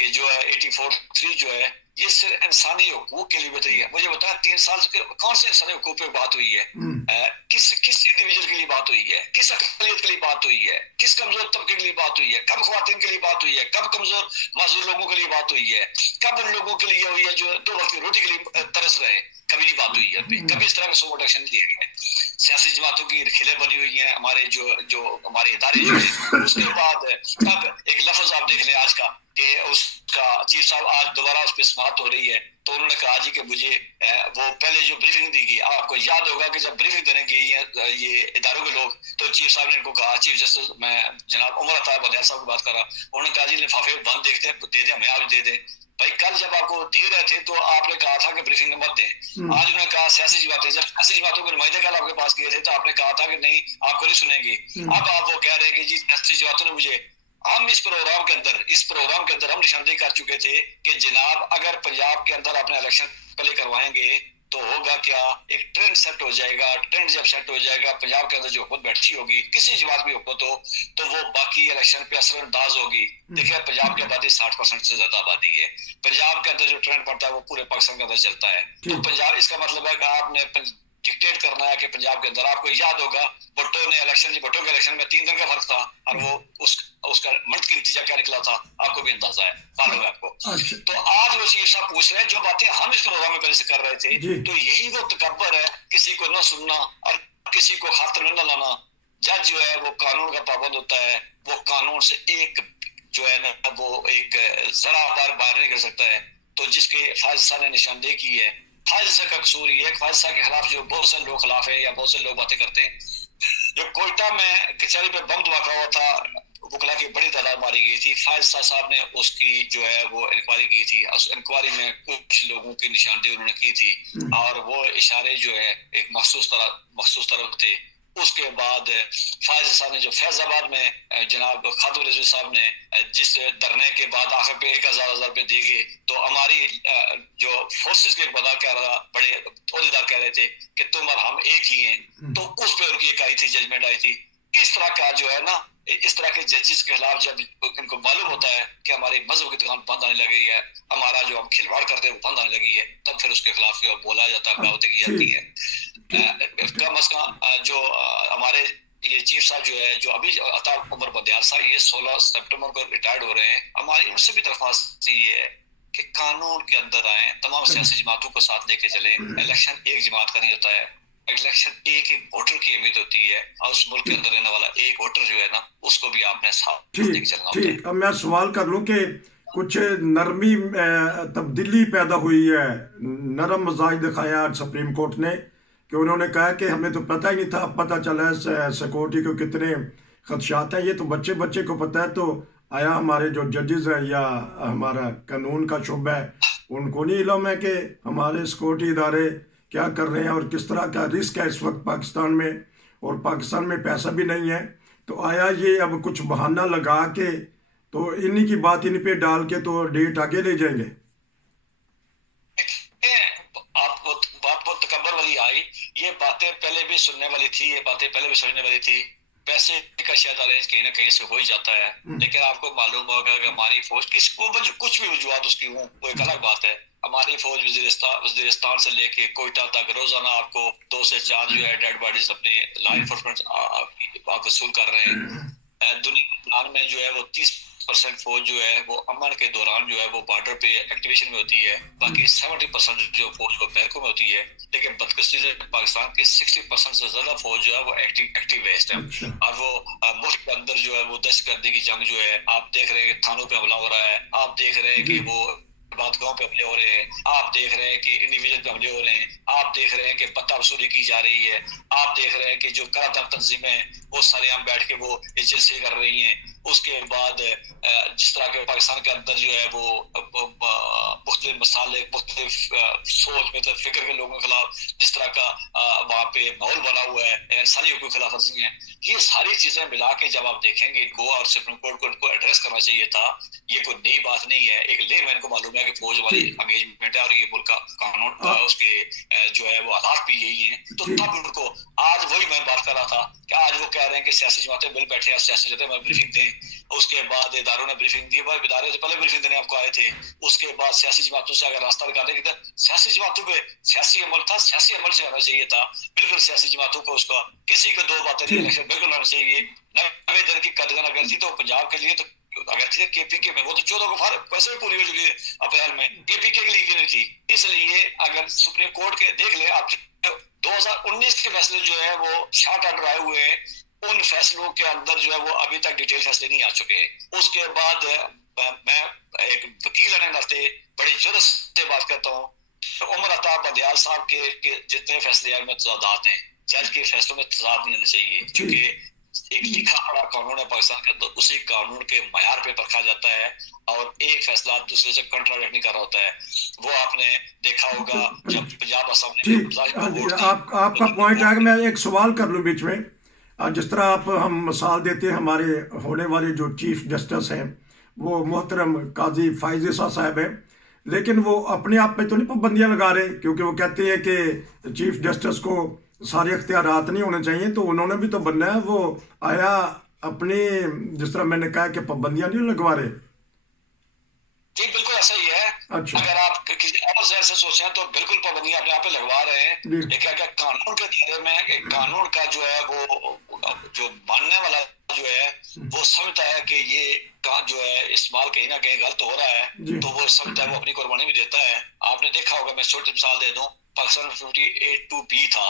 کہ جو ہے 84.3 جو ہے یہ صرف انسانی حقوق کے لیے بتائی ہے. مجھے بتایا 3 سال سے کون سے انسانی حقوق پہ بات ہوئی ہے؟ کس انڈیویجل کے لیے بات ہوئی ہے؟ کس اقلیت کے لیے بات ہوئی ہے؟ کس کمزور طبقے کے لیے بات ہوئی ہے؟ کب خواتین کے لیے بات ہوئی ہے؟ کب کمزور معذور لوگوں کے لیے بات ہوئی ہے؟ کب ان لوگوں کے لیے ہوئی ہے جو 2 وقت کی روٹی کے لیے ترس رہے؟ کبھی نہیں بات ہوئی ہے. کبھی اس طرح کا سو ایکشن لیے گئے. سیاسی جماعتوں کی کھیلیں بنی ہوئی ہیں ہمارے جو ہمارے ادارے جو ہیں. اس کے بعد اب ایک لفظ آپ دیکھ لیں آج کا کہ اس کا چیف صاحب آج دوبارہ اس پہ سماعت ہو رہی ہے تو انہوں نے کہا جی کہ مجھے وہ پہلے جو بریفنگ دی گئی آپ کو یاد ہوگا کہ جب بریفنگ دینے گئی ہیں یہ اداروں کے لوگ تو چیف صاحب نے ان کو کہا چیف جسٹس میں جناب عمر عطا بدیال صاحب کی بات کر رہا انہوں نے کہا جی لفافے بند دیکھتے ہیں دے دیں ہمیں آپ دے دیں. بھائی کل جب آپ کو دے رہے تھے تو آپ نے کہا تھا کہ بریفنگ مت دیں. آج انہوں نے کہا سیاسی جماعتیں جب سیاسی جماعتوں کے نمائندے کل آپ کے پاس گئے تھے تو آپ نے کہا تھا کہ نہیں آپ کو نہیں سنیں گے. اب آپ وہ کہہ رہے ہیں کہ جی سیاسی جماعتوں نے مجھے ہم اس پروگرام کے اندر ہم نشاندہی کر چکے تھے کہ جناب اگر پنجاب کے اندر اپنے الیکشن پہلے کروائیں گے تو ہوگا کیا ایک ٹرینڈ سیٹ ہو جائے گا. ٹرینڈ جب سیٹ ہو جائے گا پنجاب کے اندر جو حکومت بیٹھی ہوگی کسی جماعت کی حکومت ہو تو وہ باقی الیکشن پہ اثر انداز ہوگی. دیکھیں پنجاب کی آبادی 60% سے زیادہ آبادی ہے. پنجاب کے اندر جو ٹرینڈ پڑتا ہے وہ پورے پاکستان کے اندر چلتا ہے. تو پنجاب اس کا مطلب ہے کہ آپ نے ڈکٹیٹ کرنا ہے کہ پنجاب کے اندر آپ کو یاد ہوگا بھٹو نے بھٹو کے الیکشن میں 3 دن کا فرق تھا اور وہ اس کا منطقی نتیجہ کیا نکلا تھا آپ کو بھی اندازہ ہے معلوم ہے آپ کو. تو آج وہ چیف صاحب پوچھ رہے ہیں جو باتیں ہم اس پروگرام میں پہلے سے کر رہے تھے تو یہی وہ تکبر ہے کسی کو نہ سننا اور کسی کو خاطر میں نہ لانا. جج جو ہے وہ قانون کا پابند ہوتا ہے وہ قانون سے ایک جو ہے نا وہ ایک ذرا باہر نہیں کر سکتا ہے. تو جس کے فائز صاحب نے نشاندہی کی ہے فائز صاحب کا قصور یہ ہے. فائز صاحب کے خلاف جو بہت سے لوگ خلاف ہیں یا بہت سے لوگ باتیں کرتے ہیں. جو کوئٹہ میں کچہری پہ بم دھماکہ ہوا تھا وکلا کی بڑی تعداد ماری گئی تھی. فائز صاحب نے اس کی جو ہے وہ انکوائری کی تھی. اس انکوائری میں کچھ لوگوں کی نشاندہی انہوں نے کی تھی اور وہ اشارے جو ہے ایک مخصوص طرف تھے. اس کے بعد فائز صاحب نے جو فیض آباد میں جناب خادم رضوی صاحب نے جس دھرنے کے بعد آخر پہ 1000 روپے دے گئے تو ہماری جو فورسز کے بڑا کہہ رہا بڑے عہدیدار کہہ رہے تھے کہ تم اور ہم ایک ہی ہیں تو اس پہ ان کی ایک آئی تھی ججمنٹ آئی تھی. اس طرح کا جو ہے نا اس طرح کے ججز کے خلاف جب ان کو معلوم ہوتا ہے کہ ہمارے مذہب کی دکان بند آنے لگی ہے ہمارا جو ہم کھلواڑ کرتے ہیں وہ بند آنے لگی ہے تب پھر اس کے خلاف بولا جاتا ہے بغاوتیں کی جاتی ہے. کم از کم جو ہمارے یہ چیف صاحب جو ہے جو ابھی عطا عمر بدیال صاحب یہ 16 سپٹمبر کو ریٹائرڈ ہو رہے ہیں. ہماری ان سے بھی درخواست یہ ہے کہ قانون کے اندر آئیں تمام سیاسی جماعتوں کو ساتھ لے کے چلیں. الیکشن ایک جماعت کا نہیں ہوتا ہے. الیکشن ایک ووٹر کی اہمیت ہوتی ہے اور اس ملک کے اندر رہنے والا ایک ووٹر جو ہے نا اس کو بھی آپ نے ساتھ لے کے چلنا ہوتا ہے. ٹھیک اب میں سوال کر لوں کہ کچھ نرمی تبدیلی پیدا ہوئی ہے نرم مزاج دکھایا آج سپریم کورٹ نے کہ انہوں نے کہا کہ ہمیں تو پتہ ہی نہیں تھا پتہ چلا ہے سیکورٹی کو کتنے خدشات ہیں. یہ تو بچے کو پتہ ہے تو آیا ہمارے جو ججز ہیں یا ہمارا قانون کا شعبہ ہے ان کو نہیں علم ہے کہ ہمارے سیکورٹی ادارے کیا کر رہے ہیں اور کس طرح کا رسک ہے اس وقت پاکستان میں اور پاکستان میں پیسہ بھی نہیں ہے. تو آیا یہ اب کچھ بہانہ لگا کے تو انہی کی بات ان پہ ڈال کے تو ڈیٹ آگے لے جائیں گے؟ بات بہت تکبر والی آئی. یہ باتیں پہلے بھی سننے والی تھی یہ باتیں پہلے بھی سمجھنے والی تھی. پیسے کا شاید ارینج کہیں نہ کہیں سے ہو ہی جاتا ہے لیکن آپ کو معلوم ہوگا کہ ہماری فوج کچھ بھی وجوہات اس کی ہوں وہ ایک الگ بات ہے. ہماری فوج وزیرستان سے لے کے کوئٹہ تک روزانہ آپ کو 2 سے 4 جو ہے ڈیڈ باڈیز اپنی لا انفورسمنٹ آپ وصول کر رہے ہیں. دنیا میں جو ہے وہ 30% فوج جو ہے وہ امن کے دوران جو ہے وہ بارڈر پہ ایکٹیویشن میں ہوتی ہے. باقی 70% جو فوج وہ بیرکوں میں ہوتی ہے. لیکن بدقسمتی سے پاکستان کی 60% سے زیادہ فوج جو ہے وہ ایکٹیو بیسڈ ہے اور وہ ملک کے اندر جو ہے وہ دہشت گردی کی جنگ جو ہے آپ دیکھ رہے ہیں کہ تھانوں پہ حملہ ہو رہا ہے. آپ دیکھ رہے ہیں کہ وہ گاؤں پہ حملے ہو رہے ہیں. آپ دیکھ رہے ہیں کہ انڈیویجل پہ حملے ہو رہے ہیں. آپ دیکھ رہے ہیں کہ پتہ وصولی کی جا رہی ہے. آپ دیکھ رہے ہیں کہ جو قرار دار تنظیمیں وہ سارے ہم بیٹھ کے وہ ایجنسی کر رہی ہیں. اس کے بعد جس طرح کے پاکستان کے اندر جو ہے وہ مختلف مسالے مختلف سوچ مطلب فکر کے لوگوں کے خلاف جس طرح کا وہاں پہ ماحول بنا ہوا ہے انسانی حقوق کی خلاف ورزی ہیں. یہ ساری چیزیں ملا کے جب آپ دیکھیں گے ان کو اور سپریم کورٹ کو ان کو ایڈریس کرنا چاہیے تھا. یہ کوئی نئی بات نہیں ہے. ایک لے مین کو معلوم ہے کہ فوج ہماری انگیجمنٹ ہے اور یہ ملک کا قانون اس کے جو ہے وہ حالات بھی یہی ہیں. تو تب ان کو آج وہی میں بات کر رہا تھا کہ آج وہ کہہ رہے ہیں کہ سیاسی جماعتیں بل بیٹھے ہیں سیاسی جماعتیں میں بریفنگ دیں. اس کے بعد اداروں نے بریفنگ دی, ادارے سے پہلے بریفنگ دینے آپ کو آئے تھے. اس کے بعد سیاسی جماعتوں سے اگر راستہ نکالنے کی تھا, سیاسی جماعتوں پہ سیاسی عمل تھا, سیاسی عمل سے ہونا چاہیے تھا. بالکل سیاسی جماعتوں کو اس کا کسی کو 2 باتیں نہیں, الیکشن بالکل ہونا چاہیے. 90 دن کی قدر اگر تھی تو پنجاب کے لیے تو اگر تھی کے پی کے میں وہ تو 14 کو ویسے بھی پوری ہو چکی ہے اپریل میں, کے پی کے لیے نہیں تھی. اس لیے اگر سپریم کورٹ کے دیکھ لیں آپ 2019 کے فیصلے جو ہے وہ شارٹ آرڈر آئے ہوئے ہیں, ان فیصلوں کے اندر جو ہے وہ ابھی تک ڈیٹیل فیصلے نہیں آ چکے. اس کے بعد میں ایک وکیل ہونے ناطے بڑی جرأت سے بات کرتا ہوں, عمر عطا بندیال صاحب کے جتنے فیصلے آئے میں تضادات ہیں, جج کے فیصلوں میں تضاد نہیں ہونے چاہیے, کیونکہ ایک لکھا پڑا قانون ہے پاکستان کا, تو اسی قانون کے معیار پہ پرکھا جاتا ہے اور ایک فیصلہ دوسرے سے کنٹراڈکٹ نہیں کر رہا ہوتا ہے. وہ آپ نے دیکھا ہوگا جب پنجاب اسمبلی آپ کا پوائنٹ ہے کہ میں ایک سوال کر لوں بیچ میں. جس طرح آپ ہم مثال دیتے ہیں ہمارے ہونے والے جو چیف جسٹس ہیں وہ محترم قاضی فائز عیسیٰ صاحب ہیں, لیکن وہ اپنے آپ پہ تو نہیں پابندیاں لگا رہے, کیونکہ وہ کہتے ہیں کہ چیف جسٹس کو سارے اختیارات نہیں ہونے چاہیے, تو انہوں نے بھی تو بننا ہے. وہ آیا اپنی جس طرح میں نے کہا کہ پابندیاں نہیں لگوا رہے؟ جی بالکل ایسا ہی ہے. اچھا, اگر آپ کسی اور ذہن سے سوچیں تو بالکل پابندیاں اپنے آپ پہ لگوا رہے ہیں, لیکن اگر قانون کے دائرے میں قانون کا جو ہے وہ جو ماننے والا جو ہے وہ سمجھتا ہے کہ یہ جو ہے استعمال کہیں نہ کہیں غلط ہو رہا ہے, تو وہ سمجھتا ہے, وہ اپنی قربانی بھی دیتا ہے. آپ نے دیکھا ہوگا, میں چھوٹی مثال دے دوں, پاکستان 58(2)B تھا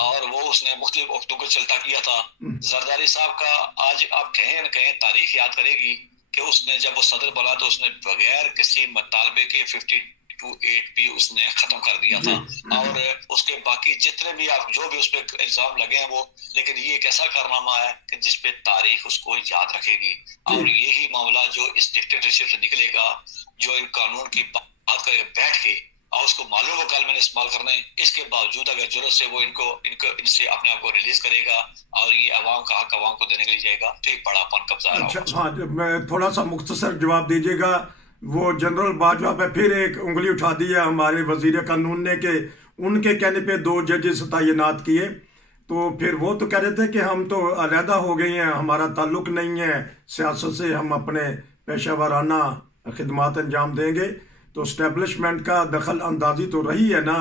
اور وہ اس نے مختلف وقتوں کو چلتا کیا تھا. زرداری صاحب کا آج آپ کہیں نہ کہیں تاریخ یاد کرے گی کہ اس نے جب وہ صدر بنا تو اس نے بغیر کسی مطالبے کے 52(8)B اس نے ختم کر دیا تھا. اور اس کے باقی جتنے بھی آپ جو بھی اس پہ الزام لگے ہیں وہ, لیکن یہ ایک ایسا کارنامہ ہے کہ جس پہ تاریخ اس کو یاد رکھے گی. اور یہی معاملہ جو اس ڈکٹیٹرشپ سے نکلے گا, جو ان قانون کی بات کرے گا بیٹھ کے, اور اس کو معلوم وکال میں نے استعمال کرنا ہے, اس کے باوجود اگر ضرورت سے وہ ان سے اپنے آپ کو ریلیز کرے گا اور یہ عوام کا حق عوام کو دینے کے لیے جائے گا, تو یہ بڑا پن قبضہ ہے. اچھا ہاں, میں تھوڑا سا مختصر جواب دیجیے گا. وہ جنرل باجوہ پہ پھر ایک انگلی اٹھا دی ہے ہمارے وزیر قانون نے کہ ان کے کہنے پہ 2 ججز تعینات کیے, تو پھر وہ تو کہہ رہے تھے کہ ہم تو علیحدہ ہو گئے ہیں, ہمارا تعلق نہیں ہے سیاست سے, ہم اپنے پیشہ ورانہ خدمات انجام دیں گے. تو اسٹیبلشمنٹ کا دخل اندازی تو رہی ہے نا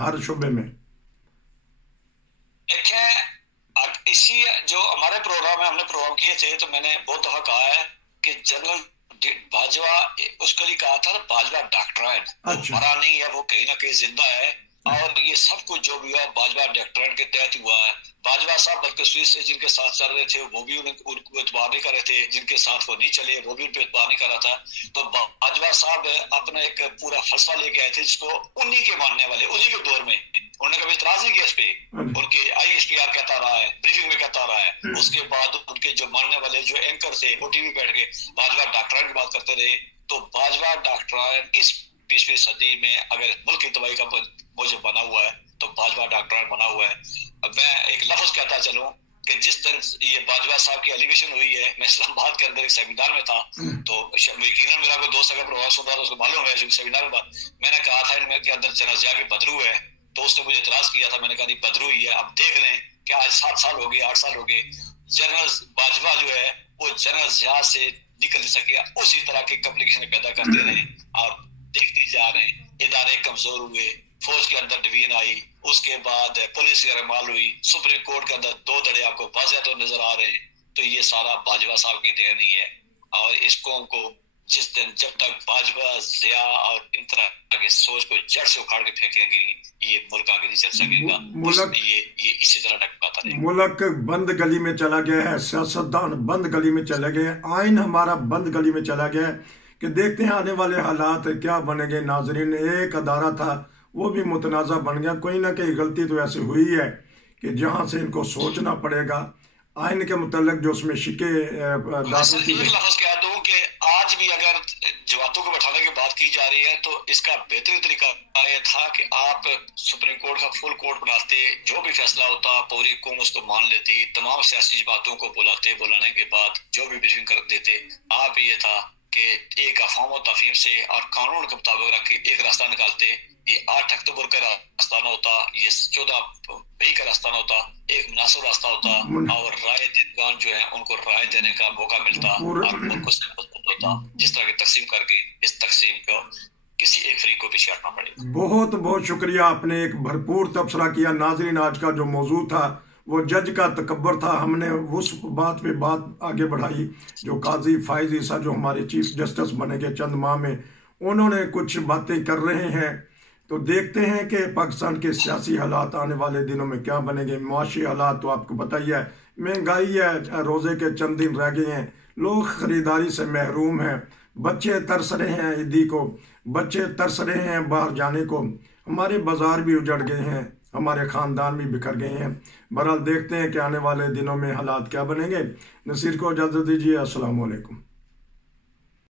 ہر شعبے میں. دیکھیں اسی جو ہمارے پروگرام میں ہم نے پروگرام کیے تھے تو میں نے بہت دفعہ کہا ہے کہ جنرل باجوہ اس کے لیے کہا تھا باجوہ ڈاکٹرائن مرا نہیں ہے, وہ کہیں نہ کہیں زندہ ہے, اور یہ سب کچھ جو بھی ہوا باجوہ ڈاکٹرائن کے تحت ہوا ہے. باجوہ صاحب بدقسمتی سے جن کے ساتھ چل رہے تھے وہ بھی ان کو اعتبار نہیں کر رہے تھے, جن کے ساتھ وہ نہیں چلے وہ بھی ان پہ اعتبار نہیں کر رہا تھا. تو باجوہ صاحب اپنا ایک پورا فلسفہ لے کے آئے تھے جس کو انہی کے ماننے والے انہی کے دور میں انہوں نے کبھی اعتراض نہیں کیا اس پہ, ان کے ISPR کہتا رہا ہے, بریفنگ میں کہتا رہا ہے. اس کے بعد ان کے جو ماننے والے جو اینکر تھے وہ ٹی وی بیٹھ کے باجوہ ڈاکٹرائن کی بات کرتے رہے. تو باجوہ ڈاکٹرائن اس 20ویں صدی میں اگر ملک کی تباہی کا موجب بنا ہوا ہے تو باجوہ ڈاکٹرائن بنا ہوا ہے. اب میں ایک لفظ کہتا چلوں کہ جس طرح یہ باجوہ صاحب کی ایلیگیشن ہوئی ہے, میں اسلام آباد کے اندر ایک سیمینار میں تھا, تو یقیناً میرا کوئی دوست اگر پروگرام سن رہا تھا اس کو معلوم ہے سیمینار میں نے کہا تھا ان میں کے اندر جنرل ضیاء کی بدرو ہے, تو اس نے مجھے اعتراض کیا تھا. میں نے کہا نہیں بدرو ہی ہے, اب دیکھ لیں کہ آج 7 سال ہو گئے 8 سال ہو گئے, جنرل باجوہ جو ہے وہ جنرل ضیاء سے نکل نہیں سکے, اسی طرح کی کمپلیکیشن پیدا کرتے رہے اور دیکھتے جا رہے ہیں. ادارے کمزور ہوئے, فوج کے اندر ڈویژن آئی, اس کے بعد پولیس کی رمال ہوئی, سپریم کورٹ کے اندر 2 دڑے آپ کو واضح طور نظر آ رہے ہیں. تو یہ سارا باجوہ صاحب کی دین ہی ہے, اور اس قوم کو جس دن جب تک باجوہ ضیاء اور ان طرح کی سوچ کو جڑ سے اکھاڑ کے پھینکیں گے یہ ملک آگے نہیں چل سکے گا. یہ اسی طرح ڈکاتا رہے. ملک بند گلی میں چلا گیا ہے, سیاستدان بند گلی میں چلے گئے, آئین ہمارا بند گلی میں چلا گیا ہے کہ دیکھتے ہیں آنے والے حالات کیا بنے گے. ناظرین, ایک ادارہ تھا وہ بھی متنازع بن گیا, کوئی نہ کوئی غلطی تو ایسی ہوئی ہے کہ جہاں سے ان کو سوچنا پڑے گا آئین کے متعلق جو اس میں شکے لفظ کہہ دوں کہ آج بھی اگر جماعتوں کو بٹھانے کی بات کی جا رہی ہے تو اس کا بہترین طریقہ یہ تھا کہ آپ سپریم کورٹ کا فل کورٹ بناتے, جو بھی فیصلہ ہوتا پوری قوم اس کو مان لیتی, تمام سیاسی جماعتوں کو بلانے کے بعد جو بھی بریفنگ کر دیتے. آپ یہ تھا کہ ایک افہام و تفہیم سے اور قانون کے مطابق رکھ کے ایک راستہ نکالتے یہ 8 اکتوبر کا راستہ نہ ہوتا، یہ 14 مئی کا راستہ نہ ہوتا، ایک مناسب راستہ ہوتا اور رائے دہندگان جو ہیں ان کو رائے دینے کا موقع ملتا اور ان کو ہوتا، جس طرح کی تقسیم کر کے اس تقسیم کو کسی ایک فریق کو بھی چھاڑنا پڑے گا۔ بہت بہت شکریہ، آپ نے ایک بھرپور تبصرہ کیا۔ ناظرین، آج کا جو موضوع تھا وہ جج کا تکبر تھا۔ ہم نے اس بات پہ بات آگے بڑھائی جو قاضی فائز عیسیٰ جو ہمارے چیف جسٹس بنے گے چند ماہ میں، انہوں نے کچھ باتیں کر رہے ہیں، تو دیکھتے ہیں کہ پاکستان کے سیاسی حالات آنے والے دنوں میں کیا بنے گے۔ معاشی حالات تو آپ کو پتہ ہی ہے، مہنگائی ہے، روزے کے چند دن رہ گئے ہیں، لوگ خریداری سے محروم ہیں، بچے ترس رہے ہیں عیدی کو، بچے ترس رہے ہیں باہر جانے کو، ہمارے بازار بھی اجڑ گئے ہیں، ہمارے خاندان بھی بکھر گئے ہیں۔ بہرحال دیکھتے ہیں کہ آنے والے دنوں میں حالات کیا بنیں گے۔ نصیر کو اجازت دیجیے، السلام علیکم۔